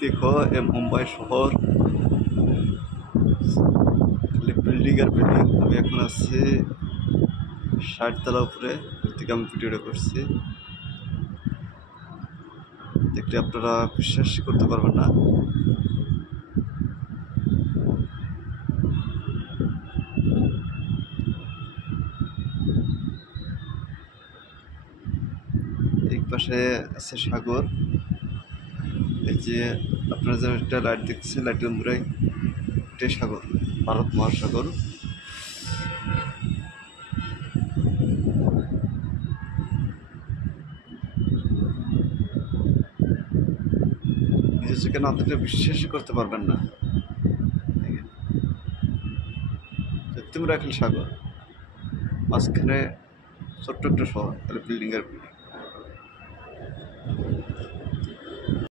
देखो ये मुंबई शहर খালি বিল্ডিং আর বিল্ডিং। আমি এখন আছি 60 তলা উপরে, ওর থেকে আমি ভিডিওটা করছি। দেখলে আপনারা বিশ্বাসই করতে পারবেন না। এই পাশে আছে সাগর। এই যে আপনারা যে একটা লাইট দেখছেন, লাইটের উপরে এটাই সাগর, ভারত মহাসাগর। নিজের চোখে না দেখলে বিশ্বাসই করতে পারবেন না। সত্যি করে রাখলে সাগর, মাঝখানে ছোট্ট একটা শহর, তাহলে বিল্ডিং আর বিল্ডিং।